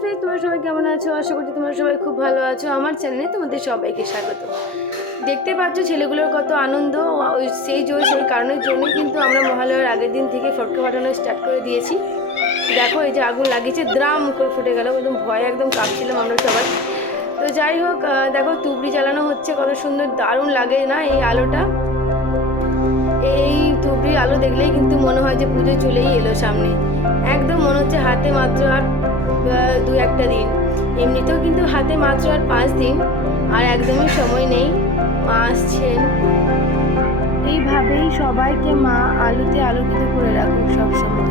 Friend তোমরা সবাই কেমন আছো? আশা করছি তোমরা সবাই খুব ভালো আছো। আমার চ্যানেলে তোমাদের সবাইকে স্বাগত। দেখতে পাচ্ছ ছেলেগুলোর কত আনন্দ। ওই সেই জন্য সেই কারণের জন্যই কিন্তু আমরা মহালয়ার আগের দিন থেকে ফটকা ফাটানো স্টার্ট করে দিয়েছি। দেখো, এই যে আগুন লাগিয়েছে, দ্রাম করে ফুটে গেল। একদম ভয় একদম কাঁপছিলাম আমরা সবাই। তো যাই হোক দেখো, তুবড়ি চালানো হচ্ছে, কত সুন্দর, দারুণ লাগে না এই আলোটা? এই আলো দেখলেই কিন্তু মনে হয় যে পুজো চলেই এলো সামনে। একদম মনে হচ্ছে হাতে মাত্র আর দু একটা দিন। এমনিতেও কিন্তু হাতে মাত্র আর পাঁচ দিন, আর একদমই সময় নেই। মা আসছেন। এইভাবেই সবাইকে মা আলোতে আলোকিত করে রাখুন সবসময়।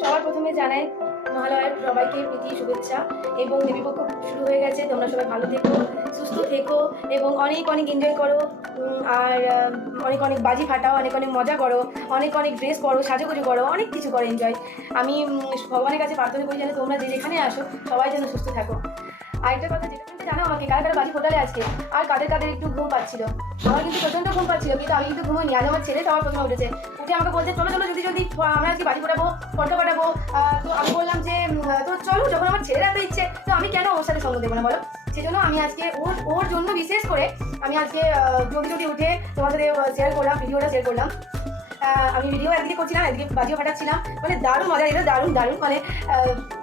সবার প্রথমে জানাই মহালয়ার সবাইকে প্রীতি, শুভেচ্ছা এবং দেবীপক্ষ শুরু হয়ে গেছে। তোমরা সবাই ভালো থেকো, সুস্থ থেকো এবং অনেক অনেক এনজয় করো। আর অনেক অনেক বাজি ফাটাও, অনেক অনেক মজা করো, অনেক অনেক ড্রেস পরো, সাজুগুজু করো, অনেক কিছু করো এনজয় আমি ভগবানের কাছে প্রার্থনা করি যেন তোমরা যে যেখানে আসো, সবাই যেন সুস্থ থাকো। আরেকটা কথা যেটা কিন্তু জানো আমাকে কারা কারা বাজি ফোটালে আজকে? আর কাদের কাদের একটু ঘুম পাচ্ছিল? আমার কিন্তু প্রচণ্ড ঘুম পাচ্ছিল কিন্তু আমি কিন্তু ঘুমোইনি। আজ আমার ছেলে সবার প্রথমে উঠেছে। উঠে আমাকে বলছে চলো চলো যদি যদি আমরা আজকে বাজি ফোটাবো ফটো আহ, তো আমি বললাম যে তো চলো যখন আমার ছেলের এত ইচ্ছে তো আমি কেন ওর সাথে সঙ্গ দেবো না বলো? সেই জন্য আমি আজকে ওর ওর জন্য বিশেষ করে আমি আজকে জলদি জলদি উঠে তোমাদের শেয়ার করলাম ভিডিওটা শেয়ার করলাম। আমি ভিডিও একদিকে করছিলাম, একদিকে বাজিও ফাটাচ্ছিলাম। মানে দারুণ মজা এটা দারুণ দারুণ। মানে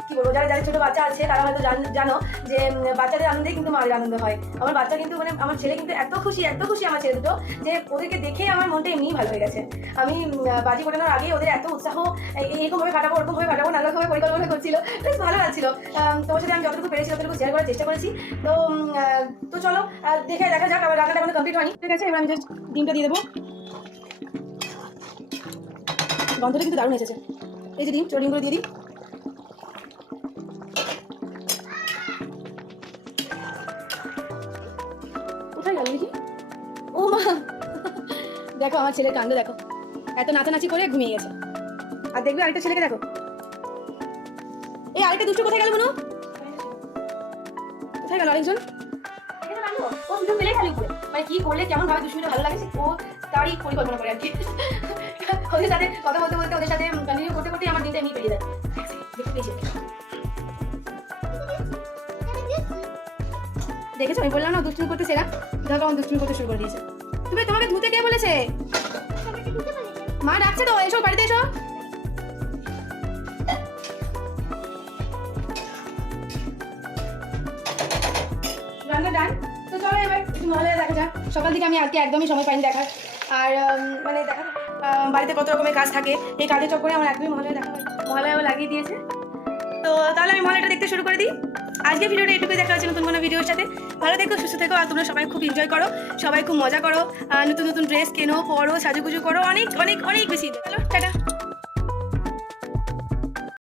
কি বলব, যারা যারা ছোটো বাচ্চা আছে, তারা হয়তো জানো যে বাচ্চাদের আনন্দেই কিন্তু মায়ের আনন্দ হয়। আমার বাচ্চা কিন্তু মানে আমার ছেলে কিন্তু এত খুশি এত খুশি আমার ছেলে দুটো, যে ওদেরকে দেখে আমার মনটা এমনিই ভালো হয়ে গেছে। আমি বাজি ফোটানোর আগে ওদের এত উৎসাহ এই- এইরকমভাবে কাটাবো ওরকমভাবে কাটাবো নানারকমভাবে পরিকল্পনা করছিল। বেশ ভালো লাগছিল। তোমার সাথে আমি যতটুকু পেরেছি, ততটুকু শেয়ার করার চেষ্টা করেছি। তো তো চলো দেখে দেখা যাক, আমার রান্নাটা এখনও কমপ্লিট হয়নি। ঠিক আছে, এবার আমি জাস্ট ডিমটা দিয়ে দেবো। গন্ধটা কিন্তু দারুণ এসেছে। এই যে ডিম ছোট ডিমগুলো দিয়ে দিই ও মা! দেখো, আমার ছেলের কাণ্ড দেখো। এত নাচানাচি করে ঘুমিয়ে গেছে। আর দেখবে আরেকটা ছেলেকে দেখো। এই আরেকটা দুষ্টু কোথায় গেল মনো? কোথায় গেল আরেকজন ও খালি উপরে। মানে কি করলে কেমন ভাবে ভালো লাগে ও তারই পরিকল্পনা করে আর কি। ওদের সাথে কথা বলতে বলতে ওদের সাথে কন্টিনিউ করতে করতে আমার দিনটা এমনি পেরিয়ে যায়। দেখেছ? আমি বললাম না দুষ্টুমি করতে সেরা। দেখো আমার দুষ্টুমি করতে শুরু করে দিয়েছে। তুমি তোমাকে ধুতে কে বলেছে। মা ডাকছে তো এসো বাড়িতে এসো। মহালয়া দেখা যাক। সকাল থেকে আমি আজকে একদমই সময় পাইনি দেখার। আর মানে দেখা বাড়িতে কত রকমের কাজ থাকে এই কাজের চক্করে আমার একদমই মহালয়া দেখা মহালয়াও লাগিয়ে দিয়েছে। তো তাহলে আমি মহালয়াটা দেখতে শুরু করে দিই। আজকে ভিডিওটা এটুকুই দেখা হচ্ছে নতুন কোনো ভিডিওর সাথে। ভালো থেকো সুস্থ থেকো আর তোমরা সবাই খুব এনজয় করো সবাই খুব মজা করো নতুন নতুন ড্রেস কেনো পরো সাজুগুজু করো অনেক অনেক অনেক বেশি। চলো টাটা।